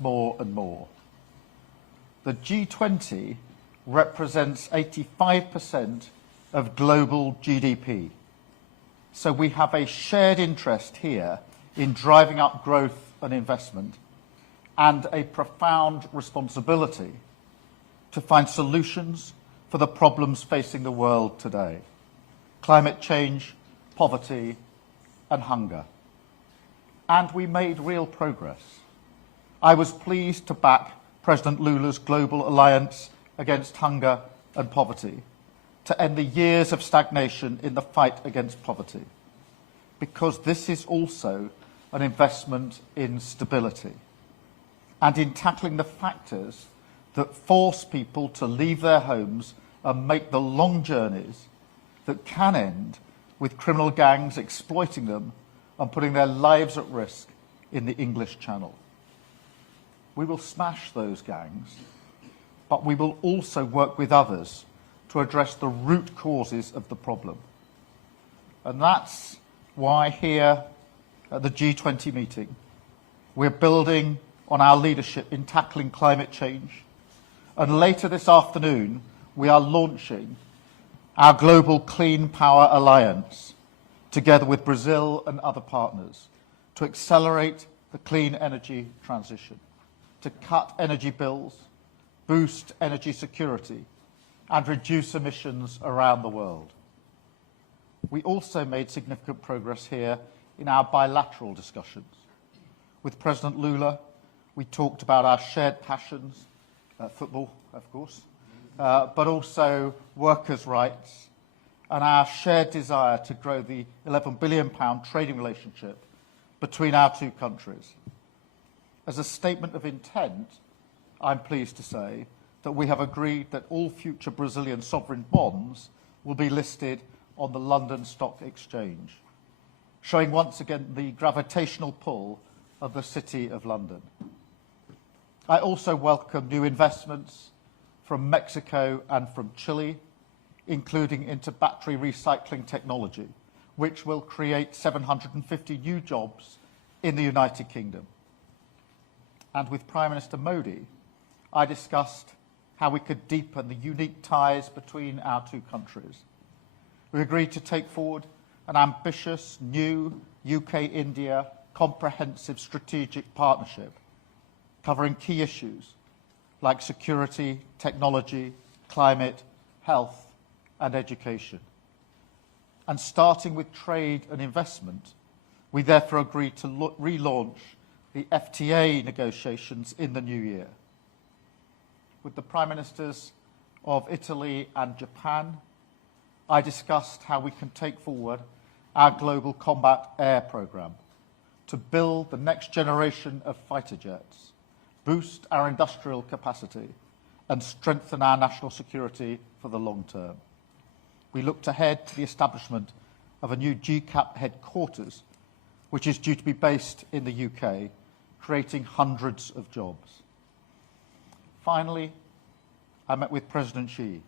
more and more. The G20 represents 85% of global GDP. So we have a shared interest here in driving up growth and investment, and a profound responsibility to find solutions for the problems facing the world today: climate change, poverty, and hunger. And we made real progress. I was pleased to back President Lula's Global Alliance Against Hunger and Poverty to end the years of stagnation in the fight against poverty, because this is also an investment in stability and in tackling the factors that force people to leave their homes and make the long journeys that can end with criminal gangs exploiting them and putting their lives at risk in the English Channel. We will smash those gangs, but we will also work with others to address the root causes of the problem. And that's why here at the G20 meeting, we're building on our leadership in tackling climate change. And later this afternoon, we are launching our Global Clean Power Alliance, together with Brazil and other partners, to accelerate the clean energy transition, to cut energy bills, boost energy security, and reduce emissions around the world. We also made significant progress here in our bilateral discussions. With President Lula, we talked about our shared passions, football, of course, but also workers' rights, and our shared desire to grow the £11 billion trading relationship between our two countries. As a statement of intent, I'm pleased to say that we have agreed that all future Brazilian sovereign bonds will be listed on the London Stock Exchange, showing once again the gravitational pull of the City of London. I also welcome new investments from Mexico and from Chile, including into battery recycling technology, which will create 750 new jobs in the United Kingdom. And with Prime Minister Modi, I discussed how we could deepen the unique ties between our two countries. We agreed to take forward an ambitious new UK-India comprehensive strategic partnership covering key issues like security, technology, climate, health, and education. And starting with trade and investment, we therefore agreed to relaunch the FTA negotiations in the new year. With the Prime Ministers of Italy and Japan, I discussed how we can take forward our global combat air programme to build the next generation of fighter jets, boost our industrial capacity, and strengthen our national security for the long term. We looked ahead to the establishment of a new GCAP headquarters, which is due to be based in the UK, creating hundreds of jobs. Finally, I met with President Xi.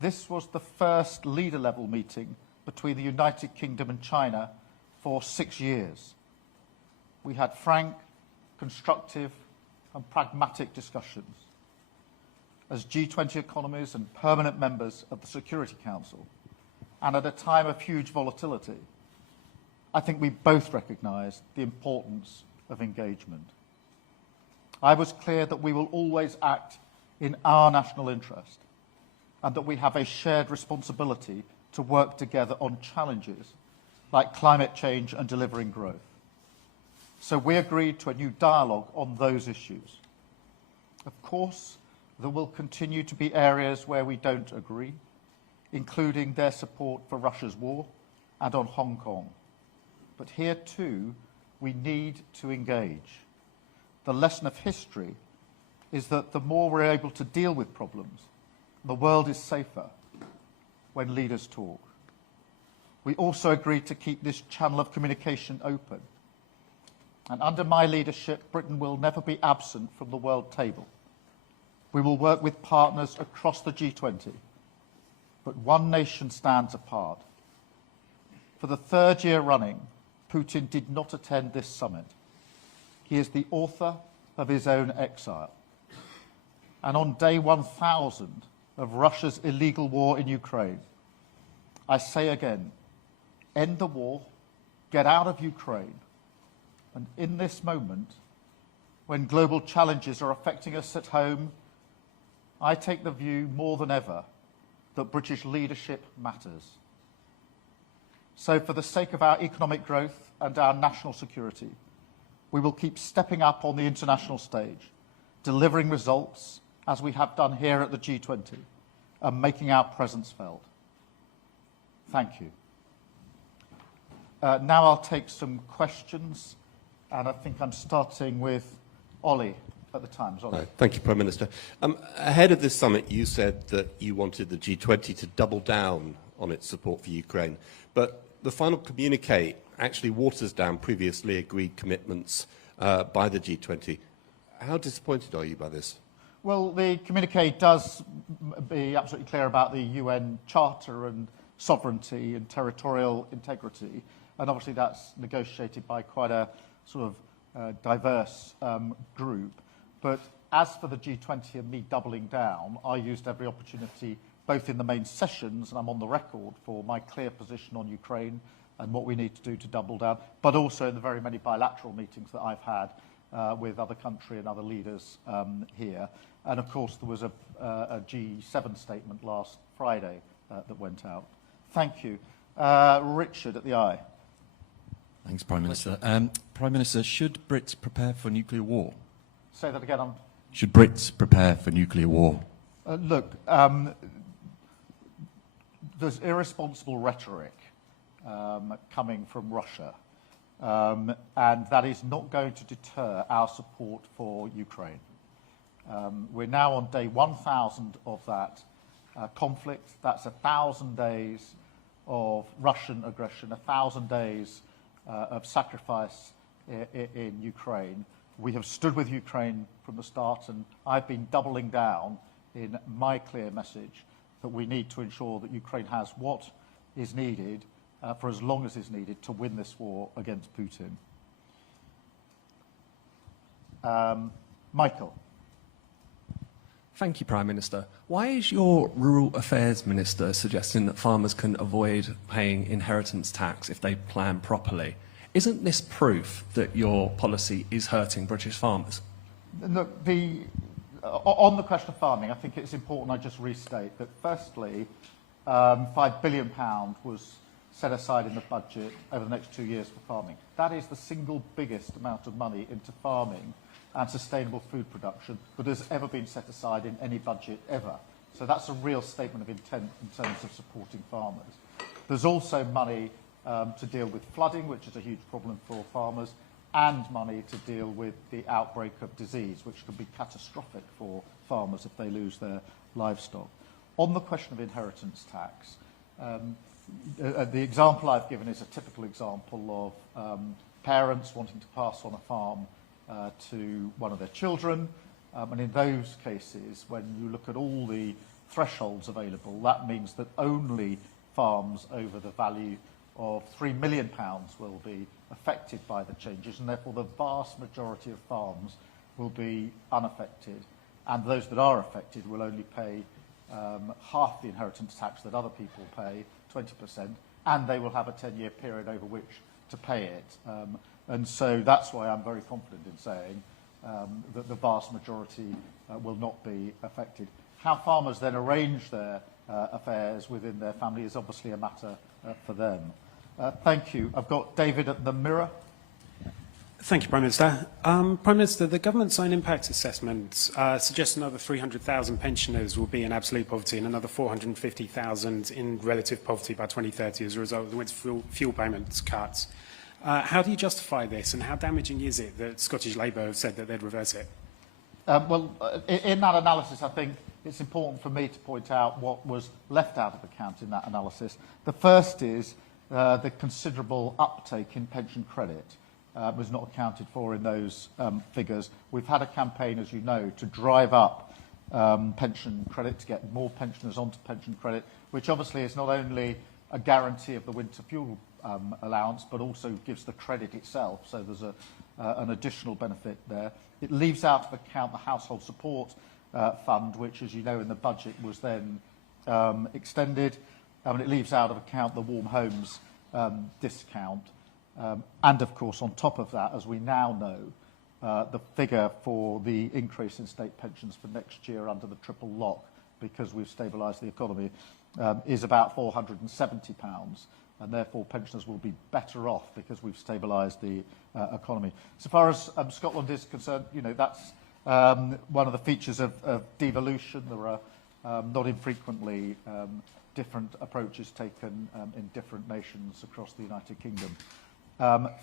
This was the first leader-level meeting between the United Kingdom and China for 6 years. We had frank, constructive, and pragmatic discussions. As G20 economies and permanent members of the Security Council, and at a time of huge volatility, I think we both recognised the importance of engagement. I was clear that we will always act in our national interest, and that we have a shared responsibility to work together on challenges like climate change and delivering growth. So we agreed to a new dialogue on those issues. Of course, there will continue to be areas where we don't agree, including their support for Russia's war and on Hong Kong. But here too, we need to engage. The lesson of history is that the more we're able to deal with problems, the world is safer when leaders talk. We also agreed to keep this channel of communication open. And under my leadership, Britain will never be absent from the world table. We will work with partners across the G20, but one nation stands apart. For the third year running, Putin did not attend this summit. He is the author of his own exile. And on day 1000 of Russia's illegal war in Ukraine, I say again, end the war, get out of Ukraine. And in this moment, when global challenges are affecting us at home, I take the view more than ever that British leadership matters. So for the sake of our economic growth and our national security, we will keep stepping up on the international stage, delivering results as we have done here at the G20 and making our presence felt. Thank you. Now I'll take some questions, and I think I'm starting with Ollie at the Times. Ollie. Thank you, Prime Minister. Ahead of this summit, you said that you wanted the G20 to double down on its support for Ukraine, but the final communiqué actually waters down previously agreed commitments by the G20. How disappointed are you by this? Well, the communiqué does be absolutely clear about the UN Charter and sovereignty and territorial integrity, and obviously that's negotiated by quite a sort of diverse group. But as for the G20 and me doubling down, I used every opportunity, both in the main sessions, and I'm on the record for my clear position on Ukraine and what we need to do to double down, but also in the very many bilateral meetings that I've had with other country and other leaders here. And of course, there was a G7 statement last Friday that went out. Thank you. Richard at the Eye. Thanks, Prime Minister. Prime Minister, should Brits prepare for nuclear war? Say that again. Should Brits prepare for nuclear war? Look, there's irresponsible rhetoric coming from Russia, and that is not going to deter our support for Ukraine. We're now on day 1000 of that conflict. That's 1,000 days of Russian aggression, 1,000 days of sacrifice in Ukraine. We have stood with Ukraine from the start, and I've been doubling down in my clear message that we need to ensure that Ukraine has what is needed for as long as is needed to win this war against Putin. Michael. Thank you, Prime Minister. Why is your Rural Affairs Minister suggesting that farmers can avoid paying inheritance tax if they plan properly? Isn't this proof that your policy is hurting British farmers? Look, on the question of farming, I think it's important I just restate that firstly, £5 billion was set aside in the budget over the next 2 years for farming. That is the single biggest amount of money into farming and sustainable food production that has ever been set aside in any budget ever. So that's a real statement of intent in terms of supporting farmers. There's also money to deal with flooding, which is a huge problem for farmers, and money to deal with the outbreak of disease, which can be catastrophic for farmers if they lose their livestock. On the question of inheritance tax, the example I've given is a typical example of parents wanting to pass on a farm to one of their children. And in those cases, when you look at all the thresholds available, that means that only farms over the value of £3 million will be affected by the changes, and therefore the vast majority of farms will be unaffected. And those that are affected will only pay half the inheritance tax that other people pay, 20%, and they will have a 10-year period over which to pay it. And so that's why I'm very confident in saying that the vast majority will not be affected. How farmers then arrange their affairs within their family is obviously a matter for them. Thank you. I've got David at the Mirror. Thank you, Prime Minister. Prime Minister, the government's own impact assessment suggests another 300,000 pensioners will be in absolute poverty and another 450,000 in relative poverty by 2030 as a result of the winter fuel payments cuts. How do you justify this, and how damaging is it that Scottish Labour have said that they'd reverse it? In that analysis, I think it's important for me to point out what was left out of account in that analysis. The first is the considerable uptake in pension credit was not accounted for in those figures. We've had a campaign, as you know, to drive up pension credit, to get more pensioners onto pension credit, which obviously is not only a guarantee of the winter fuel allowance, but also gives the credit itself. So there's an additional benefit there. It leaves out of account the household support fund, which, as you know, in the budget was then extended. And it leaves out of account the warm homes discount. And, of course, on top of that, as we now know, the figure for the increase in state pensions for next year under the triple lock, because we've stabilised the economy, is about £470, and therefore pensioners will be better off because we've stabilised the economy. So far as Scotland is concerned, you know, that's one of the features of devolution. There are not infrequently different approaches taken in different nations across the United Kingdom.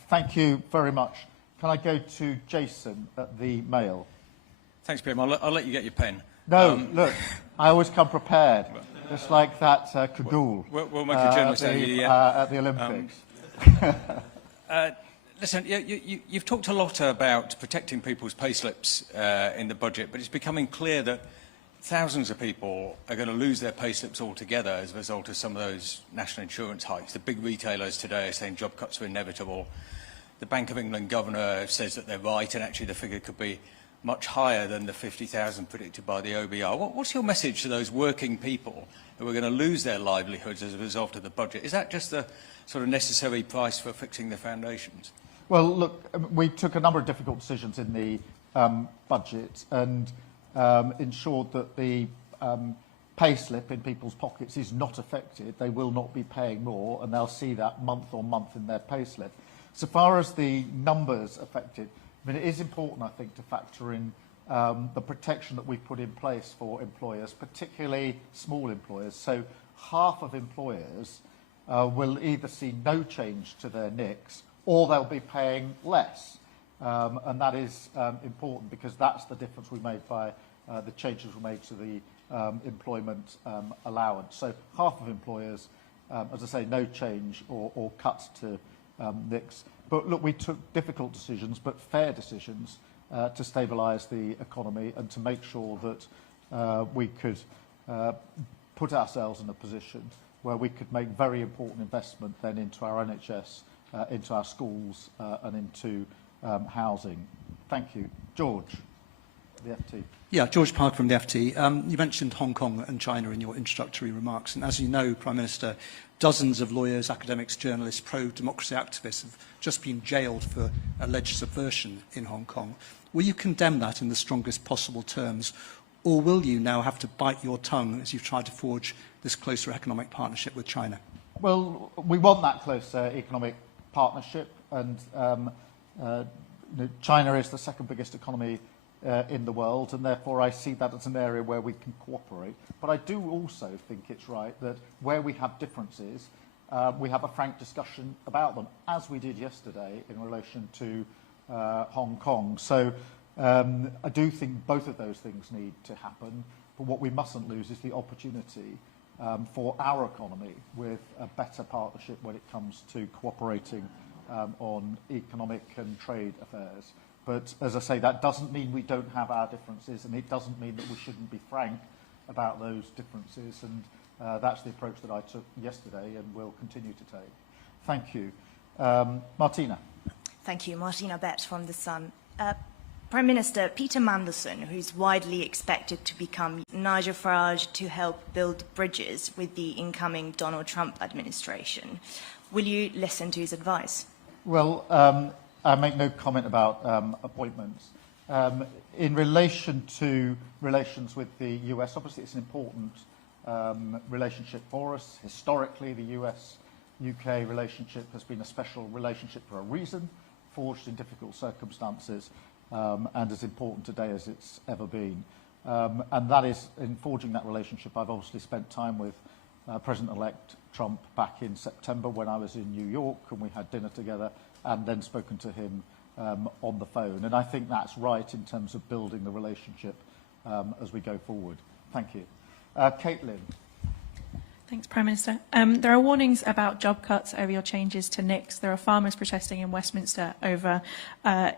Thank you very much. Can I go to Jason at the Mail? Thanks, Pim. I'll let you get your pen. No, look, I always come prepared, just like that cagoule We'll make a journalist out of you, at the Olympics. Listen, you've talked a lot about protecting people's payslips in the budget, but it's becoming clear that thousands of people are going to lose their payslips altogether as a result of some of those national insurance hikes. The big retailers today are saying job cuts are inevitable. The Bank of England governor says that they're right, and actually the figure could be much higher than the 50,000 predicted by the OBR. What's your message to those working people who are going to lose their livelihoods as a result of the budget? Is that just the sort of necessary price for fixing the foundations? Well, look, we took a number of difficult decisions in the budget and ensured that the pay slip in people's pockets is not affected. They will not be paying more, and they'll see that month on month in their pay slip. So far as the numbers affected, I mean, it is important, I think, to factor in the protection that we've put in place for employers, particularly small employers. So half of employers will either see no change to their NICs or they'll be paying less. And that is important because that's the difference we made by the changes we made to the employment allowance. So half of employers, as I say, no change or cuts to NICs. But look, we took difficult decisions, but fair decisions, to stabilise the economy and to make sure that we could put ourselves in a position where we could make very important investment then into our NHS, into our schools and into housing. Thank you. George, the FT. Yeah, George Parker from the FT. You mentioned Hong Kong and China in your introductory remarks, and as you know, Prime Minister, dozens of lawyers, academics, journalists, pro-democracy activists have just been jailed for alleged subversion in Hong Kong. Will you condemn that in the strongest possible terms, or will you now have to bite your tongue as you've tried to forge this closer economic partnership with China? Well, we want that closer economic partnership, and China is the second biggest economy in the world, and therefore I see that as an area where we can cooperate. But I do also think it's right that where we have differences, we have a frank discussion about them, as we did yesterday in relation to Hong Kong. So I do think both of those things need to happen, but what we mustn't lose is the opportunity for our economy with a better partnership when it comes to cooperating on economic and trade affairs. But as I say, that doesn't mean we don't have our differences, and it doesn't mean that we shouldn't be frank about those differences. And that's the approach that I took yesterday and will continue to take. Thank you. Martina. Thank you. Martina Bett from The Sun. Prime Minister, Peter Mandelson, who's widely expected to become Nigel Farage to help build bridges with the incoming Donald Trump administration. Will you listen to his advice? Well, I make no comment about appointments. In relation to relations with the US, obviously it's an important relationship for us. Historically, the US-UK relationship has been a special relationship for a reason, forged in difficult circumstances, and as important today as it's ever been. And that is, in forging that relationship, I've obviously spent time with President-elect Trump back in September when I was in New York, and we had dinner together, and then spoken to him on the phone. And I think that's right in terms of building the relationship as we go forward. Thank you. Caitlin. Thanks, Prime Minister. There are warnings about job cuts over your changes to NICs. There are farmers protesting in Westminster over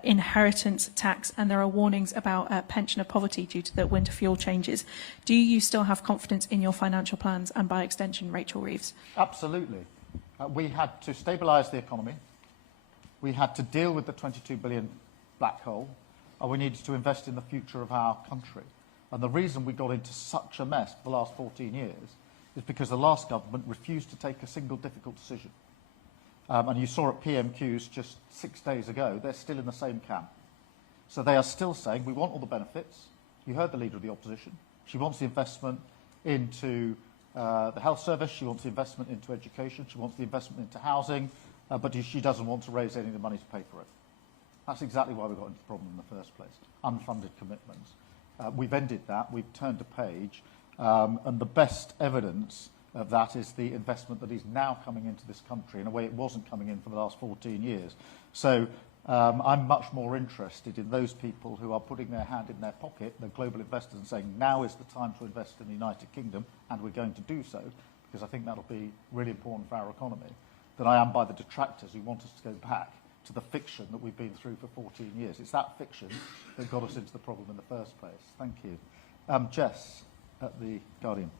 inheritance tax, and there are warnings about pensioner poverty due to the winter fuel changes. Do you still have confidence in your financial plans and, by extension, Rachel Reeves? Absolutely. We had to stabilise the economy. We had to deal with the £22 billion black hole, and we needed to invest in the future of our country. And the reason we got into such a mess for the last 14 years is because the last government refused to take a single difficult decision. And you saw at PMQs just 6 days ago, they're still in the same camp. So they are still saying, we want all the benefits. You heard the Leader of the Opposition. She wants the investment into the health service, she wants the investment into education, she wants the investment into housing, but she doesn't want to raise any of the money to pay for it. That's exactly why we got into the problem in the first place. Unfunded commitments. We've ended that, we've turned a page, and the best evidence of that is the investment that is now coming into this country in a way it wasn't coming in for the last 14 years. So I'm much more interested in those people who are putting their hand in their pocket, the global investors, and saying now is the time to invest in the United Kingdom, and we're going to do so, because I think that'll be really important for our economy, than I am by the detractors who want us to go back to the fiction that we've been through for 14 years. It's that fiction that got us into the problem in the first place. Thank you. Jess, at The Guardian.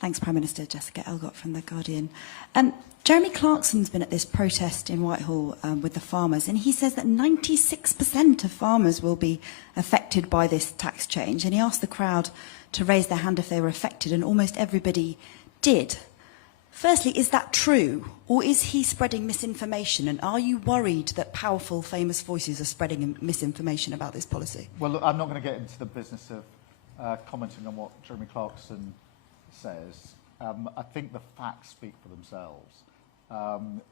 Thanks, Prime Minister. Jessica Elgott from The Guardian. Jeremy Clarkson's been at this protest in Whitehall with the farmers, and he says that 96% of farmers will be affected by this tax change, and he asked the crowd to raise their hand if they were affected, and almost everybody did. Firstly, is that true, or is he spreading misinformation, and are you worried that powerful, famous voices are spreading misinformation about this policy? Well, look, I'm not going to get into the business of commenting on what Jeremy Clarkson says. I think the facts speak for themselves.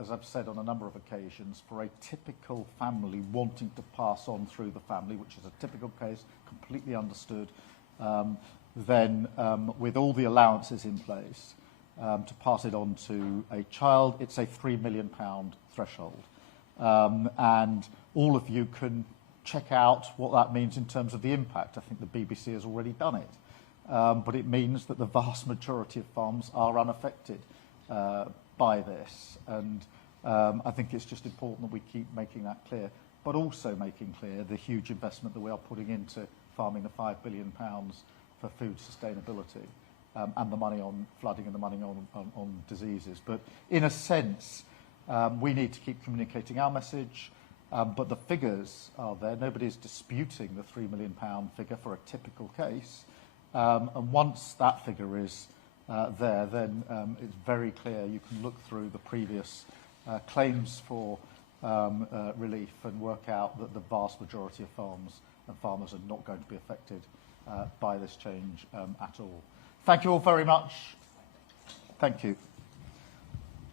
As I've said on a number of occasions, for a typical family wanting to pass on through the family, which is a typical case, completely understood, then with all the allowances in place, to pass it on to a child, it's a £3 million threshold. And all of you can check out what that means in terms of the impact. I think the BBC has already done it. But it means that the vast majority of farms are unaffected by this. And I think it's just important that we keep making that clear, but also making clear the huge investment that we are putting into farming, the £5 billion for food sustainability, and the money on flooding and the money on diseases. But in a sense, we need to keep communicating our message, but the figures are there. Nobody's disputing the £3 million figure for a typical case. And once that figure is there, then it's very clear. You can look through the previous claims for relief and work out that the vast majority of farmers are not going to be affected by this change at all. Thank you all very much. Thank you.